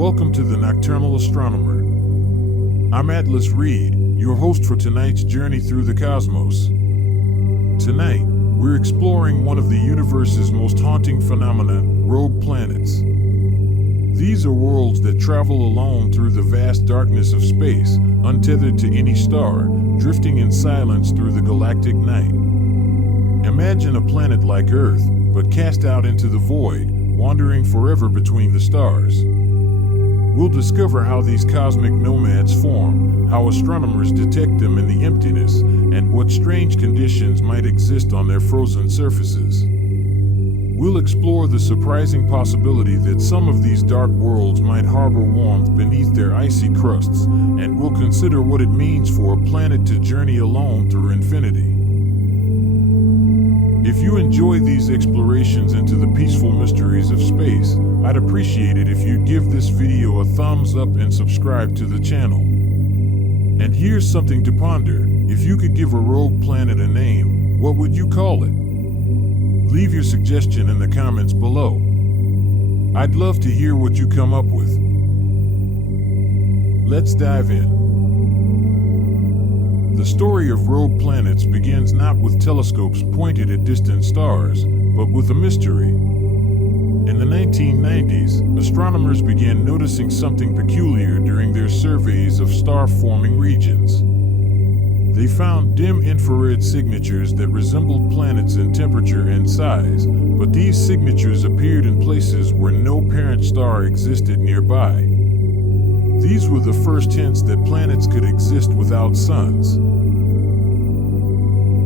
welcome to the Nocturnal Astronomer. I'm Atlas Reed, your host for tonight's journey through the cosmos. Tonight, we're exploring one of the universe's most haunting phenomena, rogue planets. These are worlds that travel alone through the vast darkness of space, untethered to any star, drifting in silence through the galactic night. Imagine a planet like Earth, but cast out into the void, wandering forever between the stars. We'll discover how these cosmic nomads form, how astronomers detect them in the emptiness, and what strange conditions might exist on their frozen surfaces. We'll explore the surprising possibility that some of these dark worlds might harbor warmth beneath their icy crusts, and we'll consider what it means for a planet to journey alone through infinity. If you enjoy these explorations into the peaceful mysteries of space, I'd appreciate it if you'd give this video a thumbs up and subscribe to the channel. And here's something to ponder: if you could give a rogue planet a name, what would you call it? Leave your suggestion in the comments below. I'd love to hear what you come up with. Let's dive in. The story of rogue planets begins not with telescopes pointed at distant stars, but with a mystery. In the 1990s, astronomers began noticing something peculiar during their surveys of star-forming regions. They found dim infrared signatures that resembled planets in temperature and size, but these signatures appeared in places where no parent star existed nearby. These were the first hints that planets could exist without suns.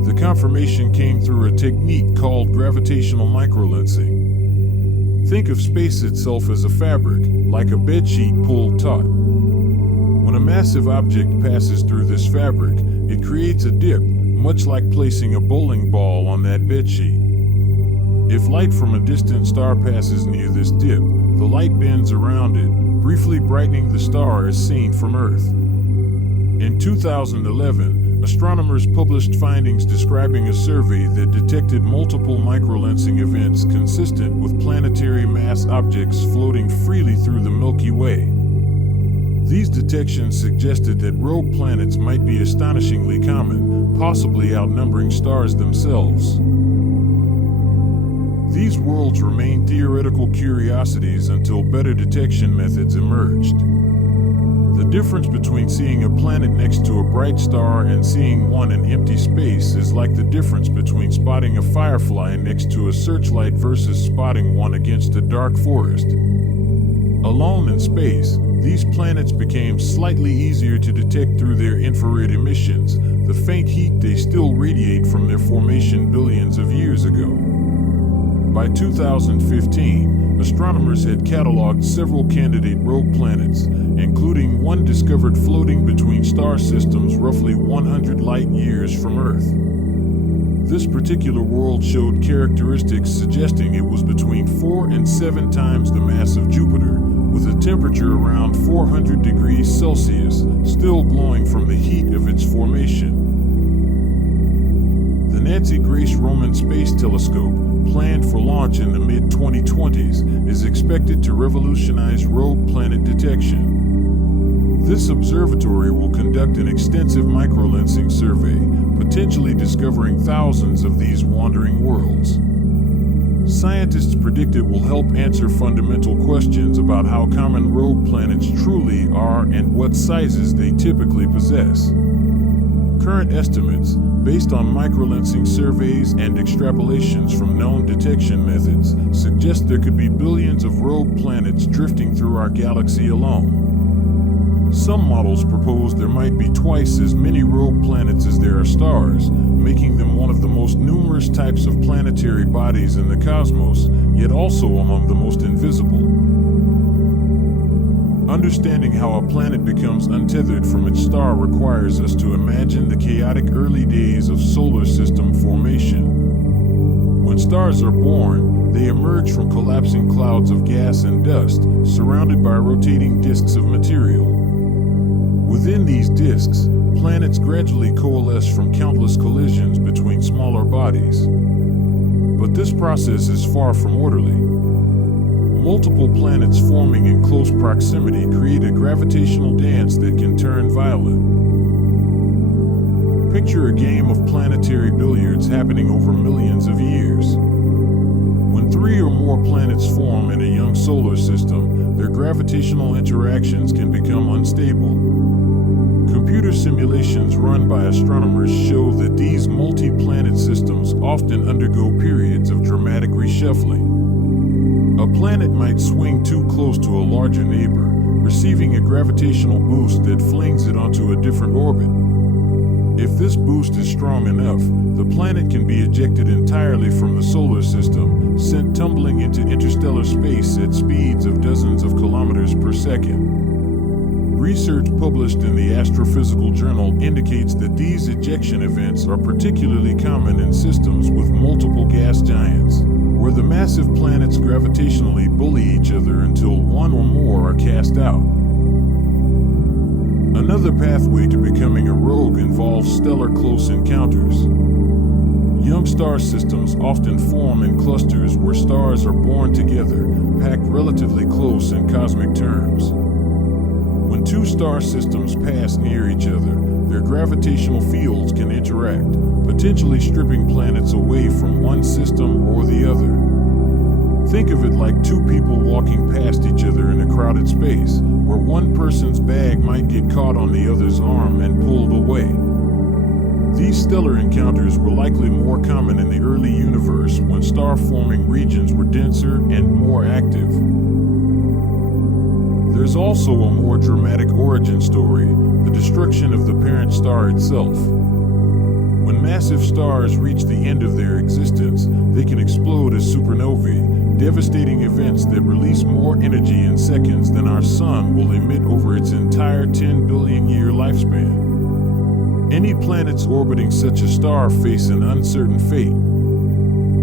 The confirmation came through a technique called gravitational microlensing. Think of space itself as a fabric, like a bedsheet pulled taut. When a massive object passes through this fabric, it creates a dip, much like placing a bowling ball on that bedsheet. If light from a distant star passes near this dip, the light bends around it, briefly brightening the star as seen from Earth. In 2011, astronomers published findings describing a survey that detected multiple microlensing events consistent with planetary mass objects floating freely through the Milky Way. These detections suggested that rogue planets might be astonishingly common, possibly outnumbering stars themselves. These worlds remained theoretical curiosities until better detection methods emerged. The difference between seeing a planet next to a bright star and seeing one in empty space is like the difference between spotting a firefly next to a searchlight versus spotting one against a dark forest. Alone in space, these planets became slightly easier to detect through their infrared emissions, the faint heat they still radiate from their formation billions of years ago. By 2015, astronomers had cataloged several candidate rogue planets, including one discovered floating between star systems roughly 100 light-years from Earth. This particular world showed characteristics suggesting it was between 4 and 7 times the mass of Jupiter, with a temperature around 400 degrees Celsius, still glowing from the heat of its formation. The Nancy Grace Roman Space Telescope, planned for launch in the mid-2020s, is expected to revolutionize rogue planet detection. This observatory will conduct an extensive microlensing survey, potentially discovering thousands of these wandering worlds. Scientists predict it will help answer fundamental questions about how common rogue planets truly are and what sizes they typically possess. Current estimates, based on microlensing surveys and extrapolations from known detection methods, suggest there could be billions of rogue planets drifting through our galaxy alone. Some models propose there might be twice as many rogue planets as there are stars, making them one of the most numerous types of planetary bodies in the cosmos, yet also among the most invisible. Understanding how a planet becomes untethered from its star requires us to imagine the chaotic early days of solar system formation. When stars are born, they emerge from collapsing clouds of gas and dust, surrounded by rotating disks of material. Within these disks, planets gradually coalesce from countless collisions between smaller bodies. But this process is far from orderly. Multiple planets forming in close proximity create a gravitational dance that can turn violent. Picture a game of planetary billiards happening over millions of years. When 3 or more planets form in a young solar system, their gravitational interactions can become unstable. Computer simulations run by astronomers show that these multi-planet systems often undergo periods of dramatic reshuffling. A planet might swing too close to a larger neighbor, receiving a gravitational boost that flings it onto a different orbit. If this boost is strong enough, the planet can be ejected entirely from the solar system, sent tumbling into interstellar space at speeds of dozens of kilometers per second. Research published in the Astrophysical Journal indicates that these ejection events are particularly common in systems with multiple gas giants, where the massive planets gravitationally bully each other until one or more are cast out. Another pathway to becoming a rogue involves stellar close encounters. Young star systems often form in clusters where stars are born together, packed relatively close in cosmic terms. When 2 star systems pass near each other, their gravitational fields can interact, potentially stripping planets away from one system or the other. Think of it like 2 people walking past each other in a crowded space, where one person's bag might get caught on the other's arm and pulled away. These stellar encounters were likely more common in the early universe when star-forming regions were denser and more active. There's also a more dramatic origin story, the destruction of the parent star itself. When massive stars reach the end of their existence, they can explode as supernovae, devastating events that release more energy in seconds than our sun will emit over its entire 10 billion year lifespan. Any planets orbiting such a star face an uncertain fate.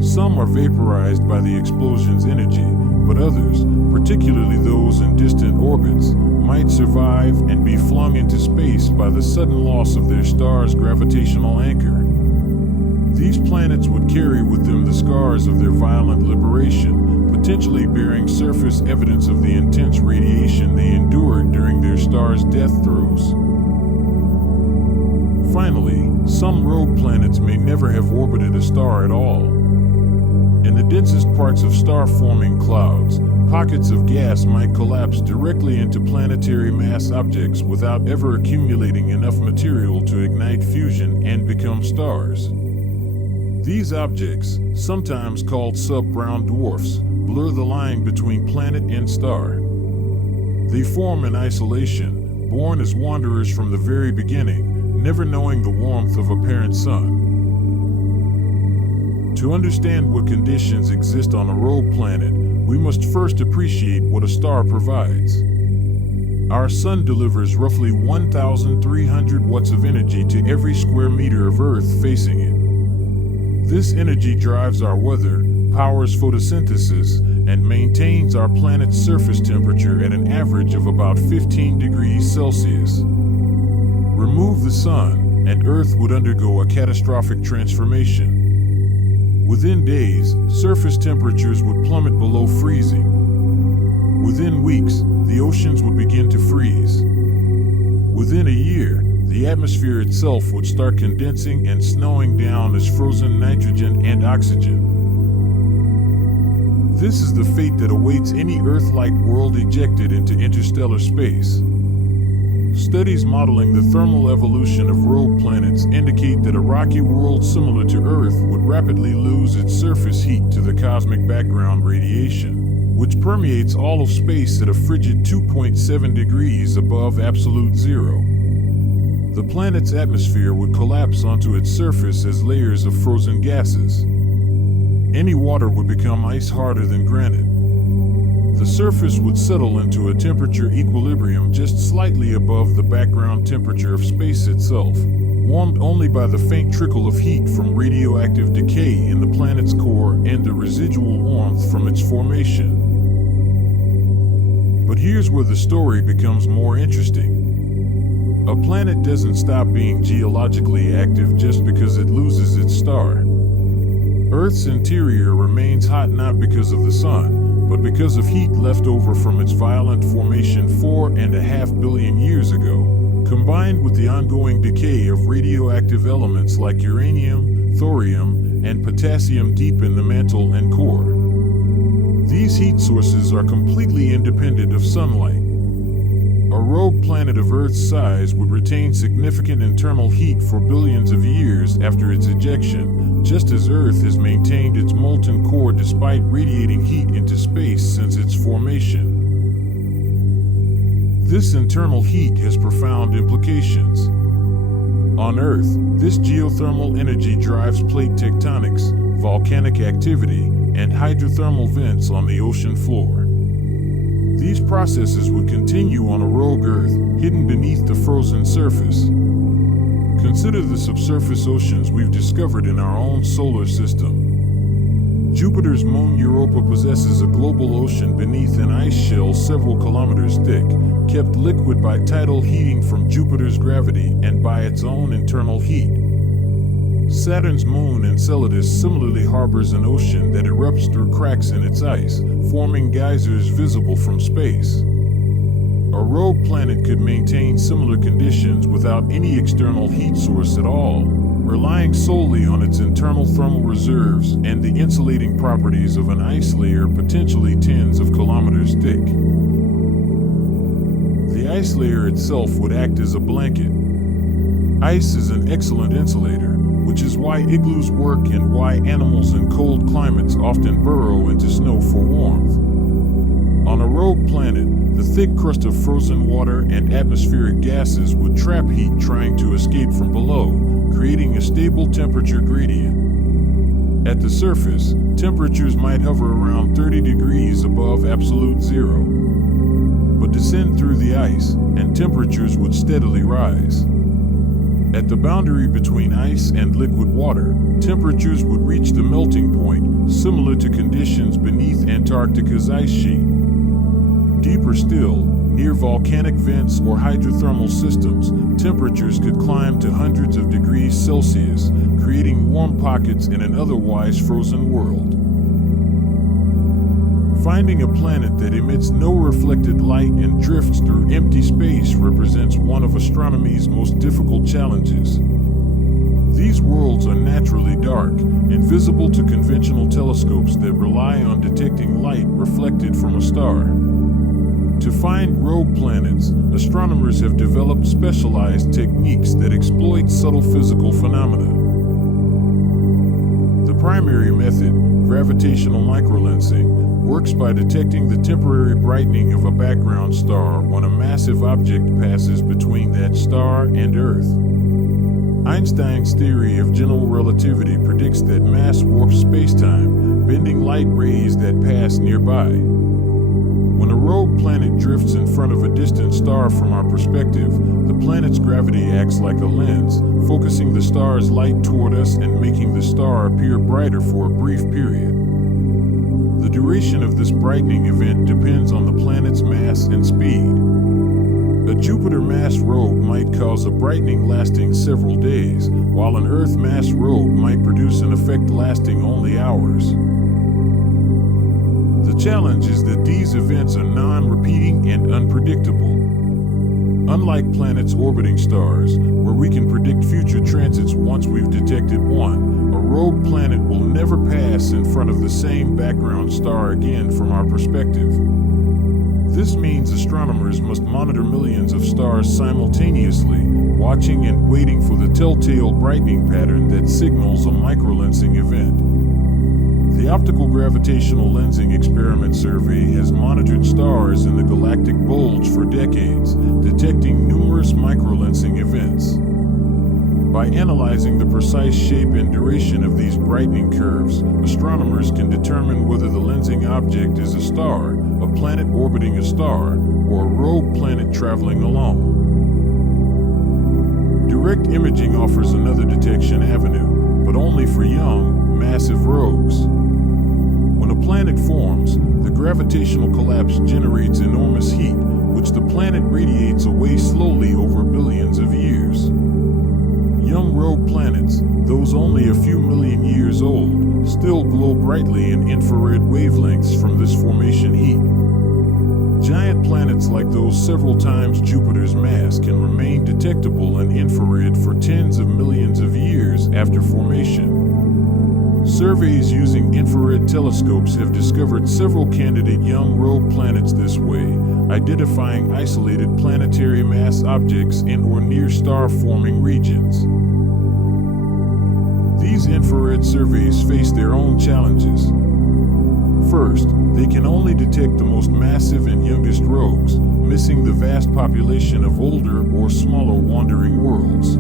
Some are vaporized by the explosion's energy, but others, particularly those in distant orbits, might survive and be flung into space by the sudden loss of their star's gravitational anchor. These planets would carry with them the scars of their violent liberation, potentially bearing surface evidence of the intense radiation they endured during their star's death throes. Finally, some rogue planets may never have orbited a star at all. In the densest parts of star-forming clouds, pockets of gas might collapse directly into planetary mass objects without ever accumulating enough material to ignite fusion and become stars. These objects, sometimes called sub-brown dwarfs, blur the line between planet and star. They form in isolation, born as wanderers from the very beginning, never knowing the warmth of a parent sun. To understand what conditions exist on a rogue planet, we must first appreciate what a star provides. Our sun delivers roughly 1,300 watts of energy to every square meter of Earth facing it. This energy drives our weather, powers photosynthesis, and maintains our planet's surface temperature at an average of about 15 degrees Celsius. Remove the sun, and Earth would undergo a catastrophic transformation. Within days, surface temperatures would plummet below freezing. Within weeks, the oceans would begin to freeze. Within a year, the atmosphere itself would start condensing and snowing down as frozen nitrogen and oxygen. This is the fate that awaits any Earth-like world ejected into interstellar space. Studies modeling the thermal evolution of rogue planets indicate that a rocky world similar to Earth would rapidly lose its surface heat to the cosmic background radiation, which permeates all of space at a frigid 2.7 degrees above absolute zero. The planet's atmosphere would collapse onto its surface as layers of frozen gases. Any water would become ice harder than granite. The surface would settle into a temperature equilibrium just slightly above the background temperature of space itself, warmed only by the faint trickle of heat from radioactive decay in the planet's core and the residual warmth from its formation. But here's where the story becomes more interesting. A planet doesn't stop being geologically active just because it loses its star. Earth's interior remains hot not because of the sun, but because of heat left over from its violent formation 4.5 billion years ago, combined with the ongoing decay of radioactive elements like uranium, thorium, and potassium deep in the mantle and core. These heat sources are completely independent of sunlight. A rogue planet of Earth's size would retain significant internal heat for billions of years after its ejection, just as Earth has maintained its molten core despite radiating heat into space since its formation. This internal heat has profound implications. On Earth, this geothermal energy drives plate tectonics, volcanic activity, and hydrothermal vents on the ocean floor. These processes would continue on a rogue Earth, hidden beneath the frozen surface. Consider the subsurface oceans we've discovered in our own solar system. Jupiter's moon Europa possesses a global ocean beneath an ice shell several kilometers thick, kept liquid by tidal heating from Jupiter's gravity and by its own internal heat. Saturn's moon Enceladus similarly harbors an ocean that erupts through cracks in its ice, forming geysers visible from space. A rogue planet could maintain similar conditions without any external heat source at all, relying solely on its internal thermal reserves and the insulating properties of an ice layer potentially tens of kilometers thick. The ice layer itself would act as a blanket. Ice is an excellent insulator, which is why igloos work and why animals in cold climates often burrow into snow for warmth. On a rogue planet, the thick crust of frozen water and atmospheric gases would trap heat trying to escape from below, creating a stable temperature gradient. At the surface, temperatures might hover around 30 degrees above absolute zero, but descend through the ice, and temperatures would steadily rise. At the boundary between ice and liquid water, temperatures would reach the melting point, similar to conditions beneath Antarctica's ice sheet. Deeper still, near volcanic vents or hydrothermal systems, temperatures could climb to hundreds of degrees Celsius, creating warm pockets in an otherwise frozen world. Finding a planet that emits no reflected light and drifts through empty space represents one of astronomy's most difficult challenges. These worlds are naturally dark, invisible to conventional telescopes that rely on detecting light reflected from a star. To find rogue planets, astronomers have developed specialized techniques that exploit subtle physical phenomena. The primary method, gravitational microlensing, works by detecting the temporary brightening of a background star when a massive object passes between that star and Earth. Einstein's theory of general relativity predicts that mass warps spacetime, bending light rays that pass nearby. When a rogue planet drifts in front of a distant star from our perspective, the planet's gravity acts like a lens, focusing the star's light toward us and making the star appear brighter for a brief period. The duration of this brightening event depends on the planet's mass and speed. A Jupiter mass rogue might cause a brightening lasting several days, while an Earth mass rogue might produce an effect lasting only hours. The challenge is that these events are non-repeating and unpredictable. Unlike planets orbiting stars, where we can predict future transits once we've detected one, a rogue planet will never pass in front of the same background star again from our perspective. This means astronomers must monitor millions of stars simultaneously, watching and waiting for the telltale brightening pattern that signals a microlensing event. The Optical Gravitational Lensing Experiment Survey has monitored stars in the galactic bulge for decades, detecting numerous microlensing events. By analyzing the precise shape and duration of these brightening curves, astronomers can determine whether the lensing object is a star, a planet orbiting a star, or a rogue planet traveling alone. Direct imaging offers another detection avenue, but only for young, massive rogues. When a planet forms, the gravitational collapse generates enormous heat, which the planet radiates away slowly over billions of years. Young rogue planets, those only a few million years old, still glow brightly in infrared wavelengths from this formation heat. Giant planets like those several times Jupiter's mass can remain detectable in infrared for tens of millions of years after formation. Surveys using infrared telescopes have discovered several candidate young rogue planets this way, identifying isolated planetary mass objects in or near star-forming regions. These infrared surveys face their own challenges. First, they can only detect the most massive and youngest rogues, missing the vast population of older or smaller wandering worlds.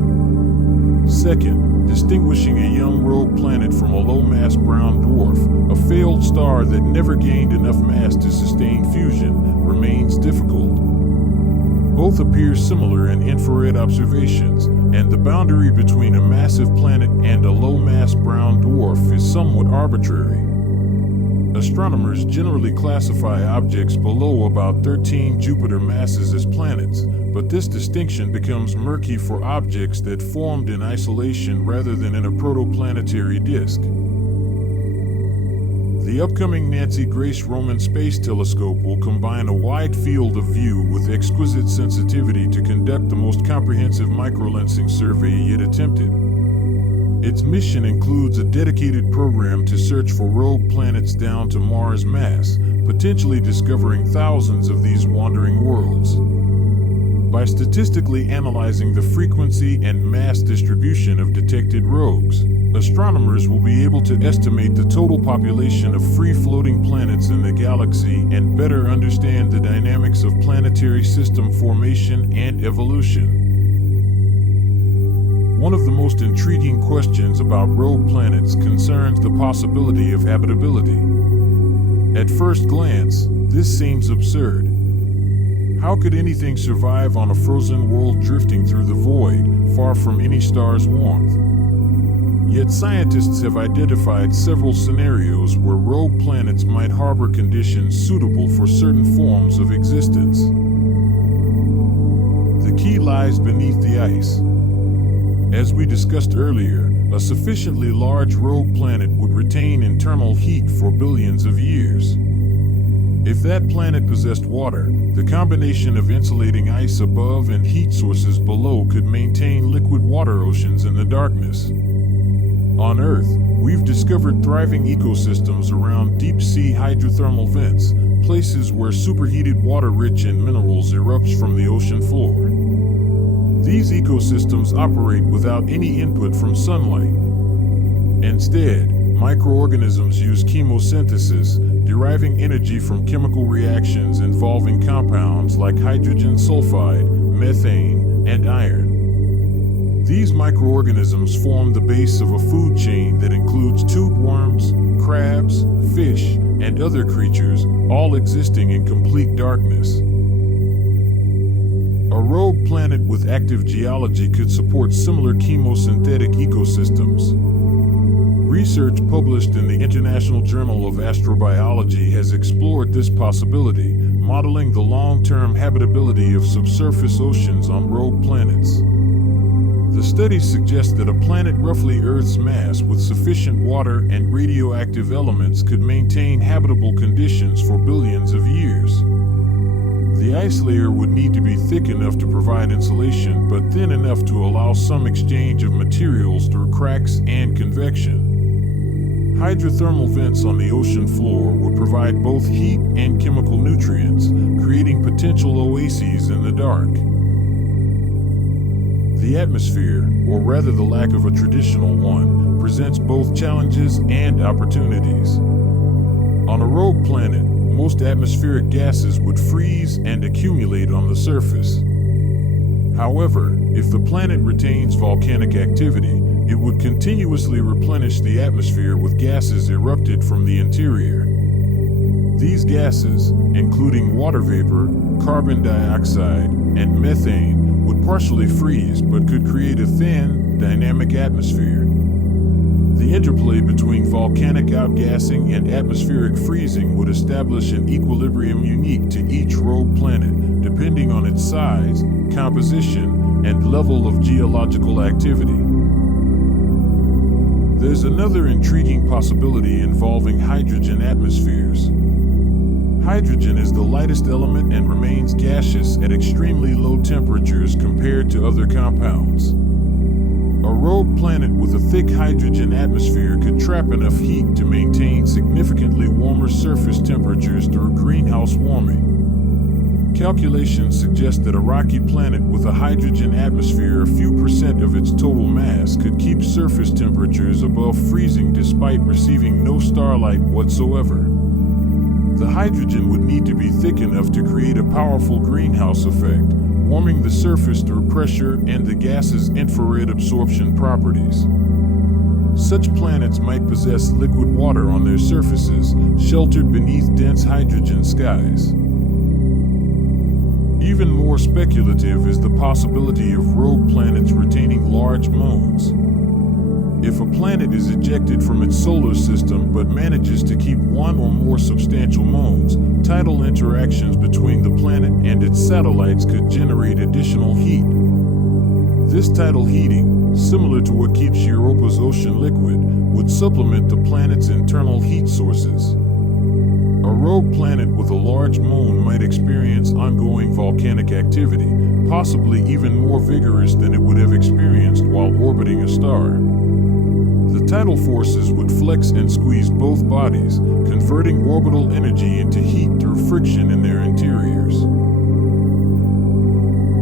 Second, distinguishing a young rogue planet from a low-mass brown dwarf, a failed star that never gained enough mass to sustain fusion, remains difficult. Both appear similar in infrared observations, and the boundary between a massive planet and a low-mass brown dwarf is somewhat arbitrary. Astronomers generally classify objects below about 13 Jupiter masses as planets, but this distinction becomes murky for objects that formed in isolation rather than in a protoplanetary disk. The upcoming Nancy Grace Roman Space Telescope will combine a wide field of view with exquisite sensitivity to conduct the most comprehensive microlensing survey yet attempted. Its mission includes a dedicated program to search for rogue planets down to Mars' mass, potentially discovering thousands of these wandering worlds. By statistically analyzing the frequency and mass distribution of detected rogues, astronomers will be able to estimate the total population of free-floating planets in the galaxy and better understand the dynamics of planetary system formation and evolution. One of the most intriguing questions about rogue planets concerns the possibility of habitability. At first glance, this seems absurd. How could anything survive on a frozen world drifting through the void, far from any star's warmth? Yet scientists have identified several scenarios where rogue planets might harbor conditions suitable for certain forms of existence. The key lies beneath the ice. As we discussed earlier, a sufficiently large rogue planet would retain internal heat for billions of years. If that planet possessed water, the combination of insulating ice above and heat sources below could maintain liquid water oceans in the darkness. On Earth, we've discovered thriving ecosystems around deep-sea hydrothermal vents, places where superheated water rich in minerals erupts from the ocean floor. These ecosystems operate without any input from sunlight. Instead, microorganisms use chemosynthesis, deriving energy from chemical reactions involving compounds like hydrogen sulfide, methane, and iron. These microorganisms form the base of a food chain that includes tube worms, crabs, fish, and other creatures, all existing in complete darkness. A rogue planet with active geology could support similar chemosynthetic ecosystems. Research published in the International Journal of Astrobiology has explored this possibility, modeling the long-term habitability of subsurface oceans on rogue planets. The studies suggest that a planet roughly Earth's mass with sufficient water and radioactive elements could maintain habitable conditions for billions of years. The ice layer would need to be thick enough to provide insulation, but thin enough to allow some exchange of materials through cracks and convection. Hydrothermal vents on the ocean floor would provide both heat and chemical nutrients, creating potential oases in the dark. The atmosphere, or rather the lack of a traditional one, presents both challenges and opportunities. On a rogue planet, most atmospheric gases would freeze and accumulate on the surface. However, if the planet retains volcanic activity, it would continuously replenish the atmosphere with gases erupted from the interior. These gases, including water vapor, carbon dioxide, and methane, would partially freeze but could create a thin, dynamic atmosphere. The interplay between volcanic outgassing and atmospheric freezing would establish an equilibrium unique to each rogue planet, depending on its size, composition, and level of geological activity. There's another intriguing possibility involving hydrogen atmospheres. Hydrogen is the lightest element and remains gaseous at extremely low temperatures compared to other compounds. A rogue planet with a thick hydrogen atmosphere could trap enough heat to maintain significantly warmer surface temperatures through greenhouse warming. Calculations suggest that a rocky planet with a hydrogen atmosphere a few percent of its total mass could keep surface temperatures above freezing despite receiving no starlight whatsoever. The hydrogen would need to be thick enough to create a powerful greenhouse effect, warming the surface through pressure and the gas's infrared absorption properties. Such planets might possess liquid water on their surfaces, sheltered beneath dense hydrogen skies. Even more speculative is the possibility of rogue planets retaining large moons. If a planet is ejected from its solar system but manages to keep one or more substantial moons, tidal interactions between the planet and its satellites could generate additional heat. This tidal heating, similar to what keeps Europa's ocean liquid, would supplement the planet's internal heat sources. A rogue planet with a large moon might experience ongoing volcanic activity, possibly even more vigorous than it would have experienced while orbiting a star. The tidal forces would flex and squeeze both bodies, converting orbital energy into heat through friction in their interiors.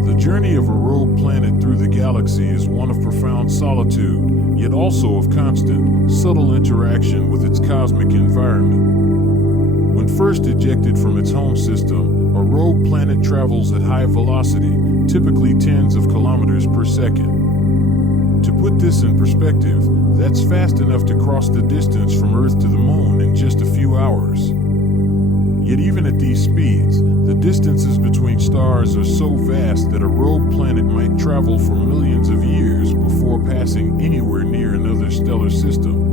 The journey of a rogue planet through the galaxy is one of profound solitude, yet also of constant, subtle interaction with its cosmic environment. When first ejected from its home system, a rogue planet travels at high velocity, typically tens of kilometers per second. To put this in perspective, that's fast enough to cross the distance from Earth to the Moon in just a few hours. Yet even at these speeds, the distances between stars are so vast that a rogue planet might travel for millions of years before passing anywhere near another stellar system.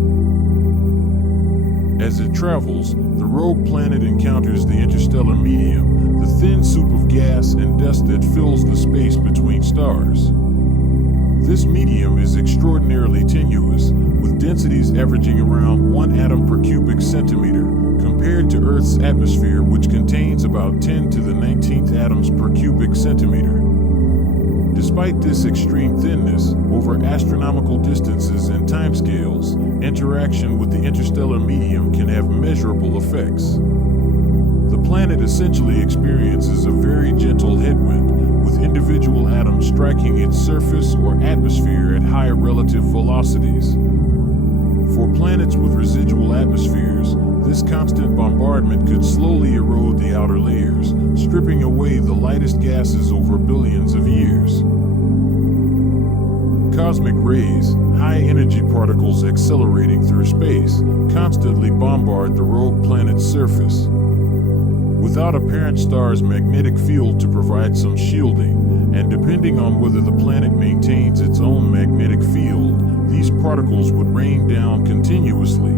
As it travels, the rogue planet encounters the interstellar medium, the thin soup of gas and dust that fills the space between stars. This medium is extraordinarily tenuous, with densities averaging around 1 atom per cubic centimeter, compared to Earth's atmosphere, which contains about 10 to the 19th atoms per cubic centimeter. Despite this extreme thinness, over astronomical distances and timescales, interaction with the interstellar medium can have measurable effects. The planet essentially experiences a very gentle headwind, with individual atoms striking its surface or atmosphere at high relative velocities. For planets with residual atmospheres, this constant bombardment could slowly erode the outer layers, stripping away the lightest gases over billions of years. Cosmic rays, high-energy particles accelerating through space, constantly bombard the rogue planet's surface. Without a parent star's magnetic field to provide some shielding, and depending on whether the planet maintains its own magnetic field, these particles would rain down continuously.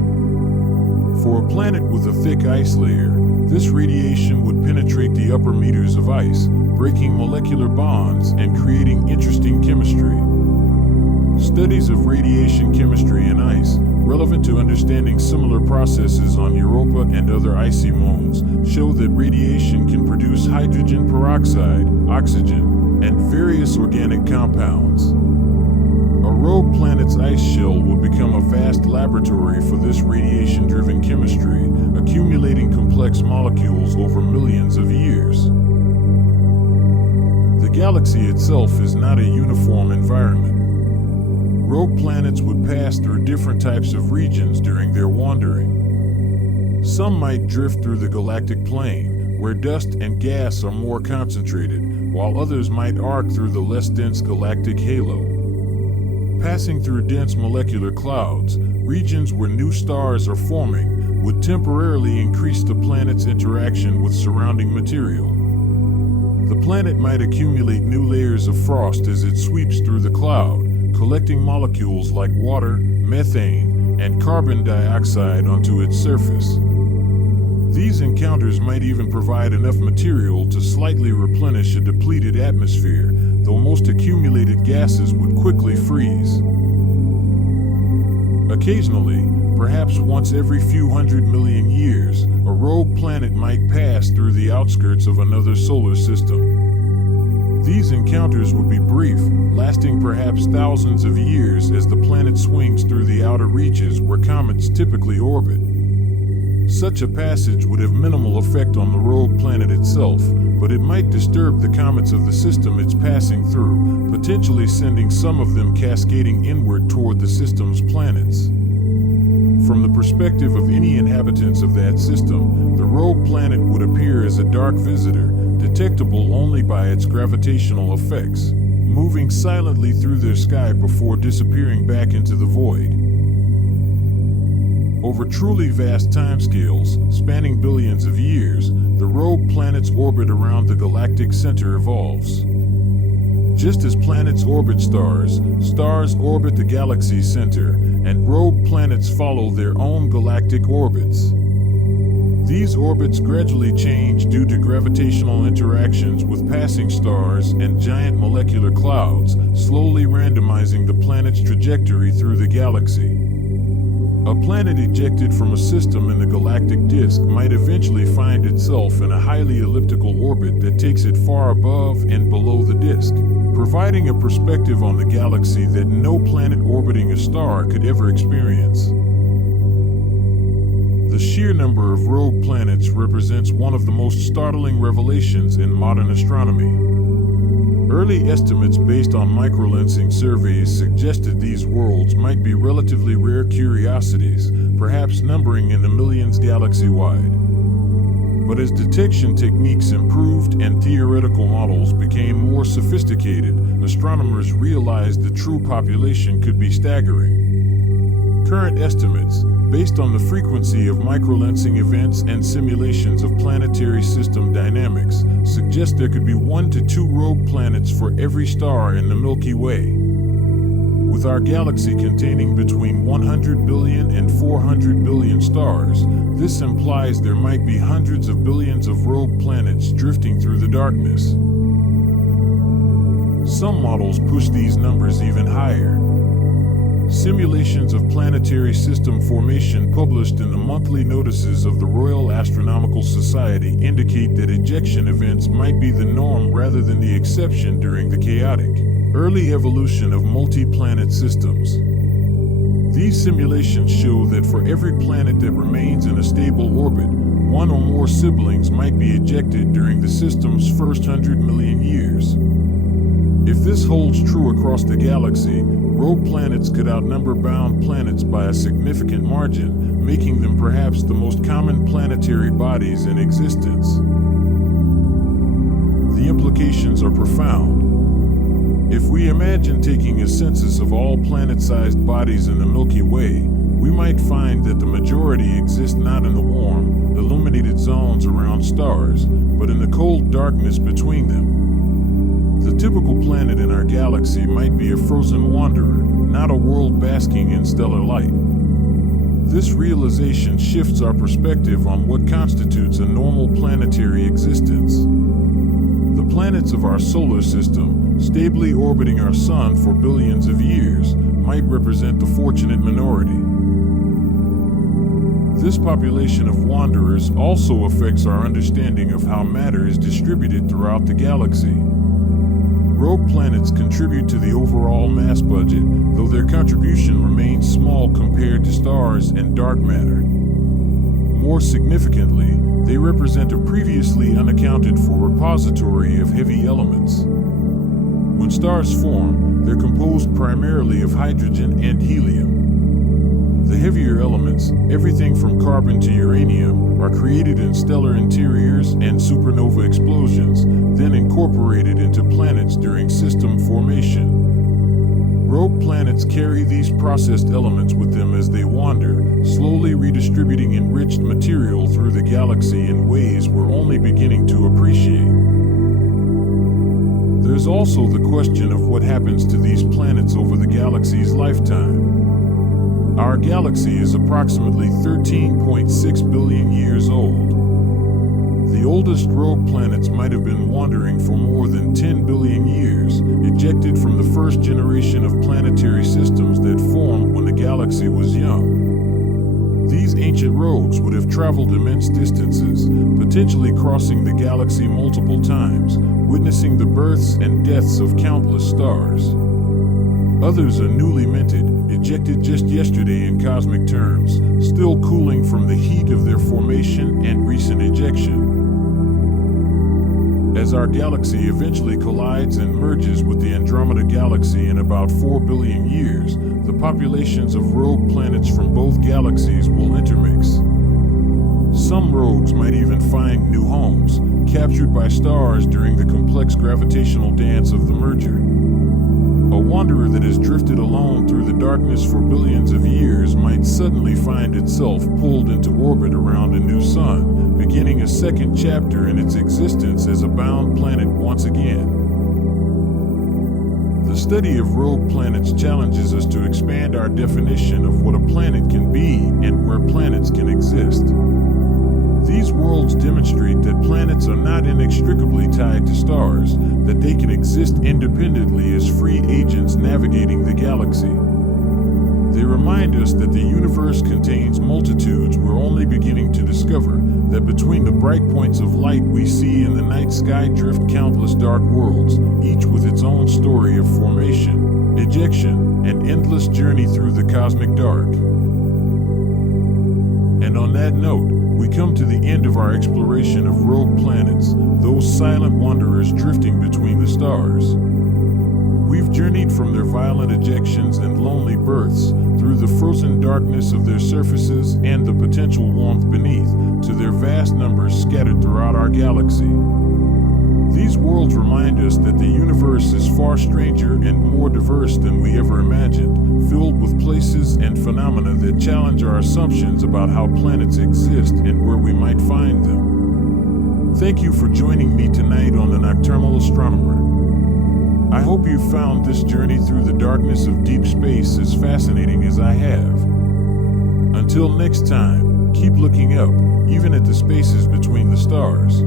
For a planet with a thick ice layer, this radiation would penetrate the upper meters of ice, breaking molecular bonds and creating interesting chemistry. Studies of radiation chemistry in ice, relevant to understanding similar processes on Europa and other icy moons, show that radiation can produce hydrogen peroxide, oxygen, and various organic compounds. A rogue planet's ice shell would become a vast laboratory for this radiation-driven chemistry, accumulating complex molecules over millions of years. The galaxy itself is not a uniform environment. Rogue planets would pass through different types of regions during their wandering. Some might drift through the galactic plane, where dust and gas are more concentrated, while others might arc through the less dense galactic halo. Passing through dense molecular clouds, regions where new stars are forming, would temporarily increase the planet's interaction with surrounding material. The planet might accumulate new layers of frost as it sweeps through the cloud, collecting molecules like water, methane, and carbon dioxide onto its surface. These encounters might even provide enough material to slightly replenish a depleted atmosphere, though most accumulated gases would quickly freeze. Occasionally, perhaps once every few 100 million years, a rogue planet might pass through the outskirts of another solar system. These encounters would be brief, lasting perhaps thousands of years as the planet swings through the outer reaches where comets typically orbit. Such a passage would have minimal effect on the rogue planet itself, but it might disturb the comets of the system it's passing through, potentially sending some of them cascading inward toward the system's planets. From the perspective of any inhabitants of that system, the rogue planet would appear as a dark visitor, detectable only by its gravitational effects, moving silently through their sky before disappearing back into the void. Over truly vast timescales, spanning billions of years, the rogue planet's orbit around the galactic center evolves. Just as planets orbit stars, stars orbit the galaxy's center, and rogue planets follow their own galactic orbits. These orbits gradually change due to gravitational interactions with passing stars and giant molecular clouds, slowly randomizing the planet's trajectory through the galaxy. A planet ejected from a system in the galactic disk might eventually find itself in a highly elliptical orbit that takes it far above and below the disk, providing a perspective on the galaxy that no planet orbiting a star could ever experience. The sheer number of rogue planets represents one of the most startling revelations in modern astronomy. Early estimates based on microlensing surveys suggested these worlds might be relatively rare curiosities, perhaps numbering in the millions galaxy-wide. But as detection techniques improved and theoretical models became more sophisticated, astronomers realized the true population could be staggering. Current estimates, based on the frequency of microlensing events and simulations of planetary system dynamics, suggest there could be 1 to 2 rogue planets for every star in the Milky Way. With our galaxy containing between 100 billion and 400 billion stars, this implies there might be hundreds of billions of rogue planets drifting through the darkness. Some models push these numbers even higher. Simulations of planetary system formation published in the monthly notices of the Royal Astronomical Society indicate that ejection events might be the norm rather than the exception during the chaotic, early evolution of multi-planet systems. These simulations show that for every planet that remains in a stable orbit, 1 or more siblings might be ejected during the system's first 100 million years. If this holds true across the galaxy, rogue planets could outnumber bound planets by a significant margin, making them perhaps the most common planetary bodies in existence. The implications are profound. If we imagine taking a census of all planet-sized bodies in the Milky Way, we might find that the majority exist not in the warm, illuminated zones around stars, but in the cold darkness between them. The typical planet in our galaxy might be a frozen wanderer, not a world basking in stellar light. This realization shifts our perspective on what constitutes a normal planetary existence. The planets of our solar system, stably orbiting our sun for billions of years, might represent the fortunate minority. This population of wanderers also affects our understanding of how matter is distributed throughout the galaxy. Rogue planets contribute to the overall mass budget, though their contribution remains small compared to stars and dark matter. More significantly, they represent a previously unaccounted for repository of heavy elements. When stars form, they're composed primarily of hydrogen and helium. The heavier elements, everything from carbon to uranium, are created in stellar interiors and supernova explosions, then incorporated into planets during system formation. Rogue planets carry these processed elements with them as they wander, slowly redistributing enriched material through the galaxy in ways we're only beginning to appreciate. There's also the question of what happens to these planets over the galaxy's lifetime. Our galaxy is approximately 13.6 billion years old. The oldest rogue planets might have been wandering for more than 10 billion years, ejected from the first generation of planetary systems that formed when the galaxy was young. These ancient rogues would have traveled immense distances, potentially crossing the galaxy multiple times, witnessing the births and deaths of countless stars. Others are newly minted, ejected just yesterday in cosmic terms, still cooling from the heat of their formation and recent ejection. As our galaxy eventually collides and merges with the Andromeda Galaxy in about 4 billion years, the populations of rogue planets from both galaxies will intermix. Some rogues might even find new homes, captured by stars during the complex gravitational dance of the merger. A wanderer that has drifted alone through the darkness for billions of years might suddenly find itself pulled into orbit around a new sun, beginning a second chapter in its existence as a bound planet once again. The study of rogue planets challenges us to expand our definition of what a planet can be and where planets can exist. These worlds demonstrate that planets are not inextricably tied to stars, that they can exist independently as free agents navigating the galaxy. They remind us that the universe contains multitudes we're only beginning to discover, that between the bright points of light we see in the night sky drift countless dark worlds, each with its own story of formation, ejection, and endless journey through the cosmic dark. And on that note, we come to the end of our exploration of rogue planets, those silent wanderers drifting between the stars. We've journeyed from their violent ejections and lonely births, through the frozen darkness of their surfaces and the potential warmth beneath, to their vast numbers scattered throughout our galaxy. These worlds remind us that the universe is far stranger and more diverse than we ever imagined, filled with places and phenomena that challenge our assumptions about how planets exist and where we might find them. Thank you for joining me tonight on the Nocturnal Astronomer. I hope you found this journey through the darkness of deep space as fascinating as I have. Until next time, keep looking up, even at the spaces between the stars.